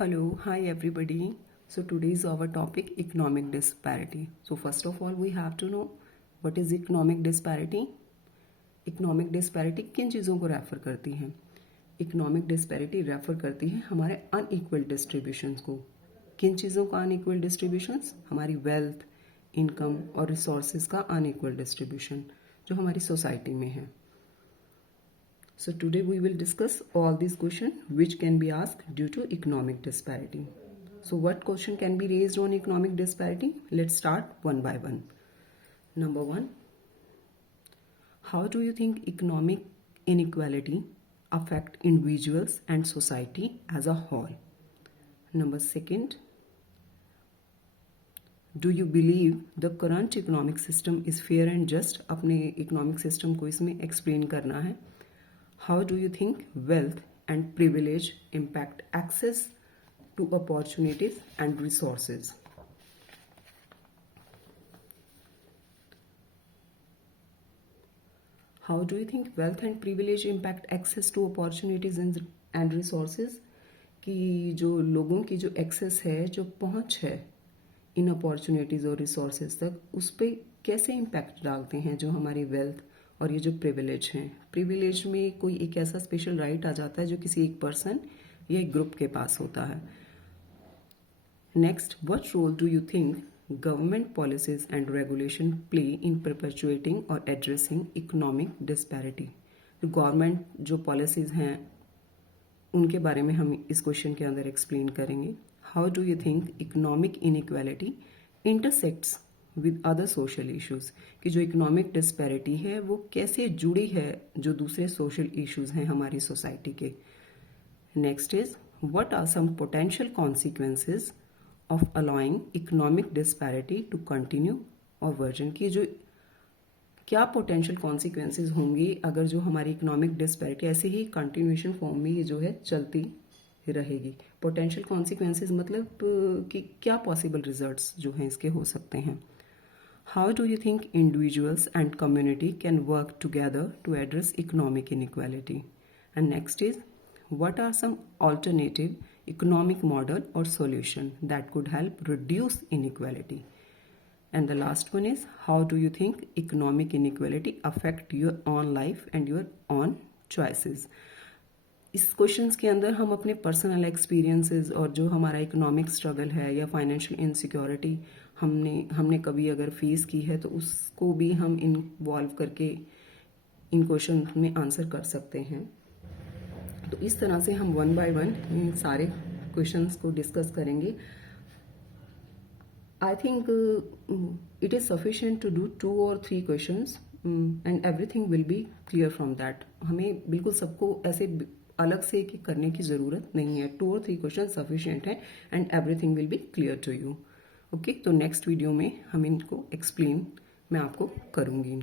Hello, hi everybody. So today is our topic economic disparity. So first of all we have to know what is economic disparity. Economic disparity किन चीज़ों को refer करती है? Economic disparity refer करती है हमारे unequal distributions को. किन चीज़ों का अनइक्वल डिस्ट्रीब्यूशंस? हमारी वेल्थ, इनकम और रिसोर्सेज का अनइक्वल डिस्ट्रीब्यूशन जो हमारी सोसाइटी में है. So today we will discuss all these questions which can be asked due to economic disparity. So what question can be raised on economic disparity? Let's start one by one. Number one, how do you think economic inequality affect individuals and society as a whole? Number second, do you believe the current economic system is fair and just? अपने economic system को इसमें explain करना है. How do you think wealth and privilege impact access to opportunities and resources? How do you think wealth and privilege impact access to opportunities and resources? कि जो लोगों की जो एक्सेस है, जो पहुंच है इन अपॉर्चुनिटीज़ और रिसोर्सेज तक, उस पर कैसे इम्पैक्ट डालते हैं जो हमारी वेल्थ और ये जो प्रिविलेज हैं. प्रिविलेज में कोई एक ऐसा स्पेशल राइट आ जाता है जो किसी एक पर्सन या एक ग्रुप के पास होता है. Next, what role do you think government policies and regulation play in perpetuating or addressing economic disparity? Government जो पॉलिसीज हैं उनके बारे में हम इस क्वेश्चन के अंदर एक्सप्लेन करेंगे. How do you think economic inequality intersects with other social issues? कि जो इकोनॉमिक डिस्पैरिटी है वो कैसे जुड़ी है जो दूसरे सोशल इश्यूज हैं हमारी सोसाइटी के. Next is, what are some potential consequences of allowing economic disparity to continue or worsen? की जो क्या पोटेंशियल कॉन्सिक्वेंसेज होंगी अगर जो हमारी इकोनॉमिक डिस्पैरिटी ऐसे ही कंटिन्यूएशन फॉर्म में ये जो है चलती रहेगी. पोटेंशियल कॉन्सिक्वेंसेज मतलब कि क्या पॉसिबल रिजल्ट्स जो हैं इसके हो सकते हैं. How do you think individuals and community can work together to address economic inequality? And next is, what are some alternative economic model or solution that could help reduce inequality? And the last one is, how do you think economic inequality affect your own life and your own choices? इस questions के अंदर हम अपने personal experiences और जो हमारा economic struggle है या फाइनेंशियल इनसिक्योरिटी हमने कभी अगर फेस की है तो उसको भी हम इन्वॉल्व करके इन क्वेश्चन में आंसर कर सकते हैं. तो इस तरह से हम वन बाय वन इन सारे क्वेश्चंस को डिस्कस करेंगे. I think it is sufficient to do 2 or 3 questions and everything will be clear from that. हमें बिल्कुल सबको ऐसे अलग से एक करने की ज़रूरत नहीं है. 2 or 3 क्वेश्चन सफिशिएंट है and everything will be clear to you. Okay, तो नेक्स्ट वीडियो में हम इनको एक्सप्लेन मैं आपको करूँगी.